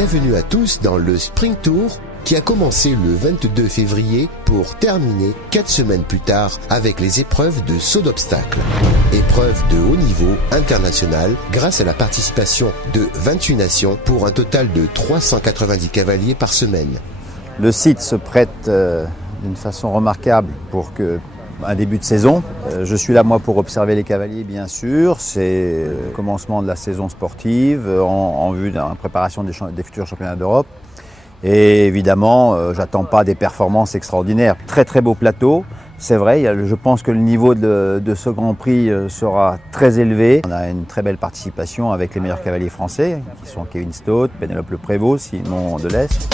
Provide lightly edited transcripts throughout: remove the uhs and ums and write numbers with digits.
Bienvenue à tous dans le Spring Tour qui a commencé le 22 février pour terminer 4 semaines plus tard avec les épreuves de saut d'obstacles. Épreuves de haut niveau international grâce à la participation de 28 nations pour un total de 390 cavaliers par semaine. Le site se prête d'une façon remarquable pour un début de saison. Je suis là moi pour observer les cavaliers bien sûr. C'est le commencement de la saison sportive en vue de la préparation des futurs championnats d'Europe. Et évidemment, j'attends pas des performances extraordinaires. Très très beau plateau, c'est vrai, je pense que le niveau de ce Grand Prix sera très élevé. On a une très belle participation avec les meilleurs cavaliers français, qui sont Kevin Stott, Pénélope Le Prévost, Simon Delestre.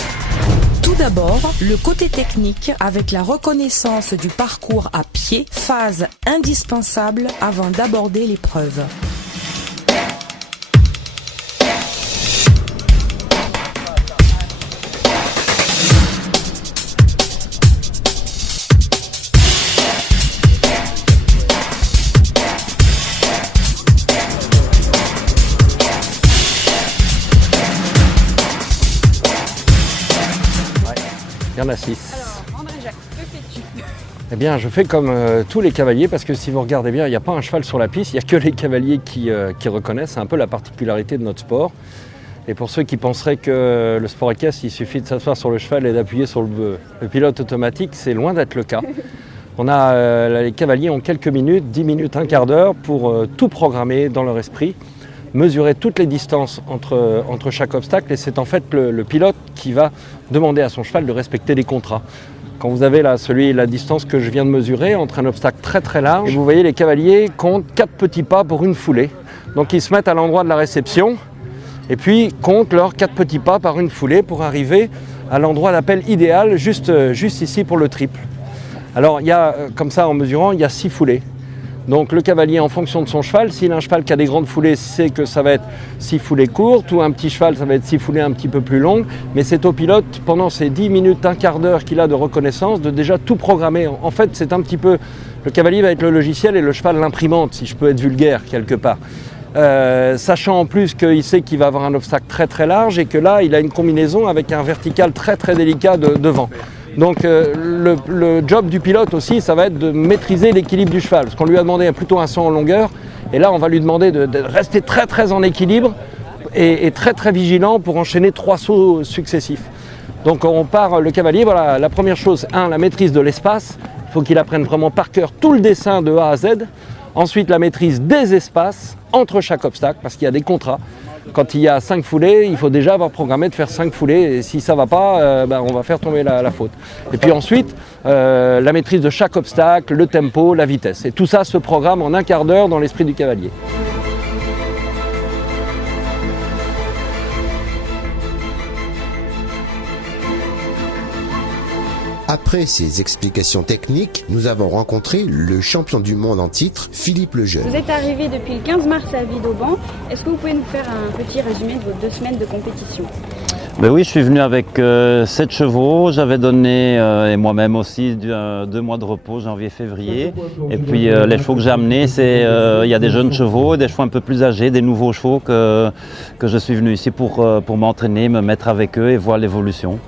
Tout d'abord, le côté technique avec la reconnaissance du parcours à pied, phase indispensable avant d'aborder l'épreuve. Il y en a 6. Alors, André-Jacques, que fais-tu? Eh bien, je fais comme tous les cavaliers, parce que si vous regardez bien, il n'y a pas un cheval sur la piste, il n'y a que les cavaliers qui reconnaissent. C'est un peu la particularité de notre sport. Et pour ceux qui penseraient que le sport équestre, il suffit de s'asseoir sur le cheval et d'appuyer sur le pilote automatique, c'est loin d'être le cas. Les cavaliers ont quelques minutes, 10 minutes, un quart d'heure pour tout programmer dans leur esprit, mesurer toutes les distances entre chaque obstacle, et c'est en fait le pilote qui va demander à son cheval de respecter les contrats. Quand vous avez là la distance que je viens de mesurer entre un obstacle très très large, et vous voyez les cavaliers comptent 4 petits pas pour une foulée. Donc ils se mettent à l'endroit de la réception et puis comptent leurs 4 petits pas par une foulée pour arriver à l'endroit d'appel idéal, juste ici pour le triple. Alors il y a, comme ça en mesurant, il y a 6 foulées. Donc le cavalier, en fonction de son cheval, s'il a un cheval qui a des grandes foulées, c'est que ça va être 6 foulées courtes, ou un petit cheval, ça va être 6 foulées un petit peu plus longues. Mais c'est au pilote, pendant ces 10 minutes, un quart d'heure qu'il a de reconnaissance, de déjà tout programmer. En fait, c'est un petit peu... Le cavalier va être le logiciel et le cheval l'imprimante, si je peux être vulgaire quelque part. Sachant en plus qu'il sait qu'il va avoir un obstacle très très large et que là, il a une combinaison avec un vertical très très délicat devant. Donc le job du pilote aussi, ça va être de maîtriser l'équilibre du cheval, parce qu'on lui a demandé plutôt un saut en longueur, et là on va lui demander de rester très très en équilibre et très très vigilant pour enchaîner 3 sauts successifs. Donc on part, le cavalier, voilà, la première chose, la maîtrise de l'espace, il faut qu'il apprenne vraiment par cœur tout le dessin de A à Z. Ensuite la maîtrise des espaces entre chaque obstacle, parce qu'il y a des contrats. Quand il y a 5 foulées, il faut déjà avoir programmé de faire 5 foulées, et si ça ne va pas, on va faire tomber la faute. Et puis ensuite, la maîtrise de chaque obstacle, le tempo, la vitesse. Et tout ça se programme en un quart d'heure dans l'esprit du cavalier. Après ces explications techniques, nous avons rencontré le champion du monde en titre, Philippe Lejeune. Vous êtes arrivé depuis le 15 mars à Villeauban. Est-ce que vous pouvez nous faire un petit résumé de vos 2 semaines de compétition? Ben oui, je suis venu avec 7 chevaux. J'avais donné, et moi-même aussi, 2 mois de repos, janvier-février. Et puis les chevaux que j'ai amenés, il y a des jeunes chevaux, des chevaux un peu plus âgés, des nouveaux chevaux que je suis venu ici pour m'entraîner, me mettre avec eux et voir l'évolution.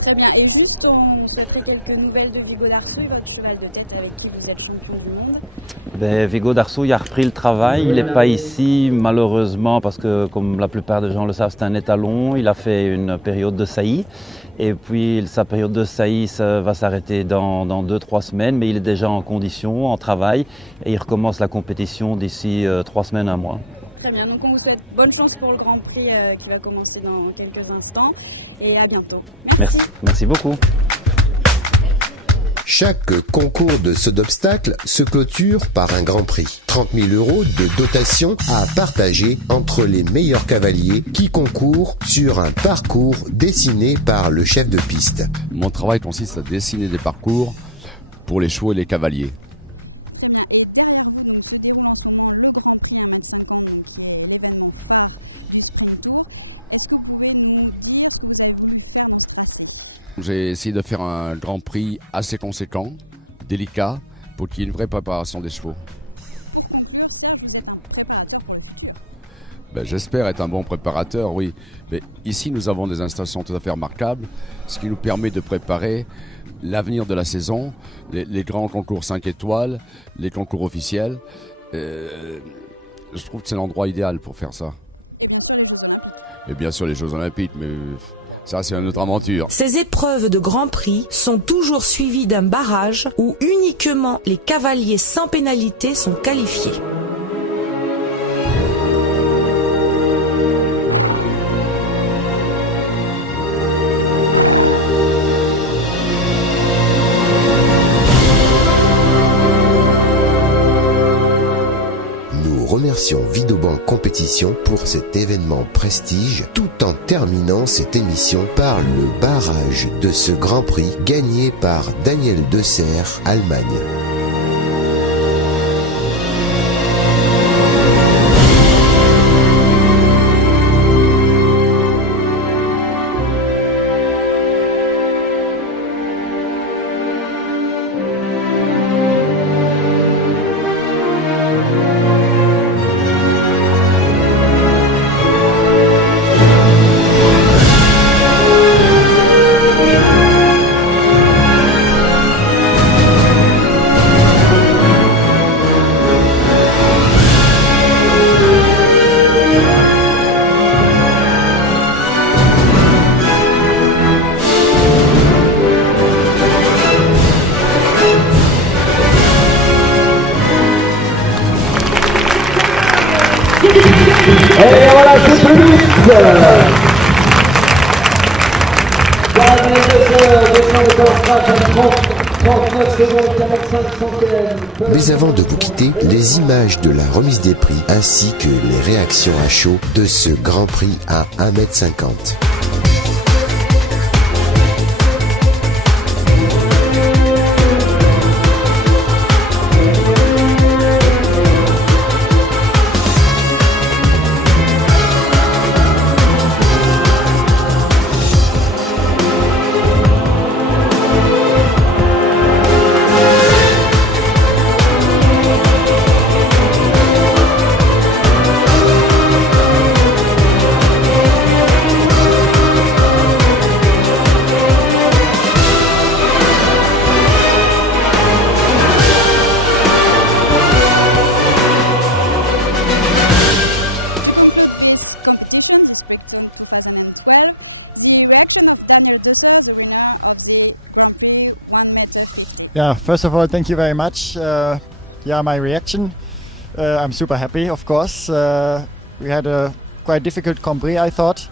Très bien. Et juste, on souhaiterait quelques nouvelles de Vigo d'Arceuil, votre cheval de tête avec qui vous êtes champion du monde. Ben, Vigo d'Arceuil a repris le travail, il n'est pas ici malheureusement parce que comme la plupart des gens le savent, c'est un étalon, il a fait une période de saillie et puis sa période de saillie ça va s'arrêter dans 2-3 semaines, mais il est déjà en condition, en travail et il recommence la compétition d'ici 3 semaines, 1 mois. Très bien, donc on vous souhaite bonne chance pour le Grand Prix qui va commencer dans quelques instants et à bientôt. Merci beaucoup. Chaque concours de saut d'obstacle se clôture par un grand prix. 30 000 € de dotation à partager entre les meilleurs cavaliers qui concourent sur un parcours dessiné par le chef de piste. Mon travail consiste à dessiner des parcours pour les chevaux et les cavaliers. J'ai essayé de faire un Grand Prix assez conséquent, délicat, pour qu'il y ait une vraie préparation des chevaux. J'espère être un bon préparateur, oui. Mais ici, nous avons des installations tout à fait remarquables, ce qui nous permet de préparer l'avenir de la saison, les grands concours 5 étoiles, les concours officiels. Je trouve que c'est l'endroit idéal pour faire ça. Et bien sûr les Jeux Olympiques, mais ça c'est une autre aventure. Ces épreuves de Grand Prix sont toujours suivies d'un barrage où uniquement les cavaliers sans pénalité sont qualifiés. Remercions Vidobank Compétition pour cet événement prestige, tout en terminant cette émission par le barrage de ce Grand Prix gagné par Daniel Deserre, Allemagne. Et voilà, c'est plus vite. Mais avant de vous quitter, les images de la remise des prix ainsi que les réactions à chaud de ce Grand Prix à 1,50 m. Yeah, first of all, thank you very much. My reaction. I'm super happy, of course. We had a quite difficult Grand Prix, I thought,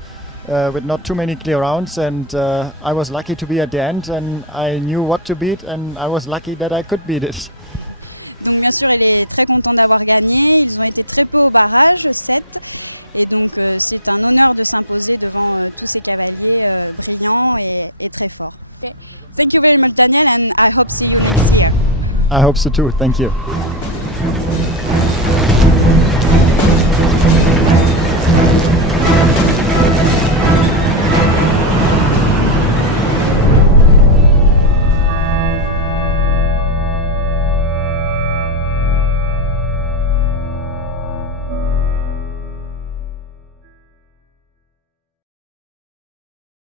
with not too many clear rounds, and I was lucky to be at the end, and I knew what to beat, and I was lucky that I could beat it. I hope so too, thank you.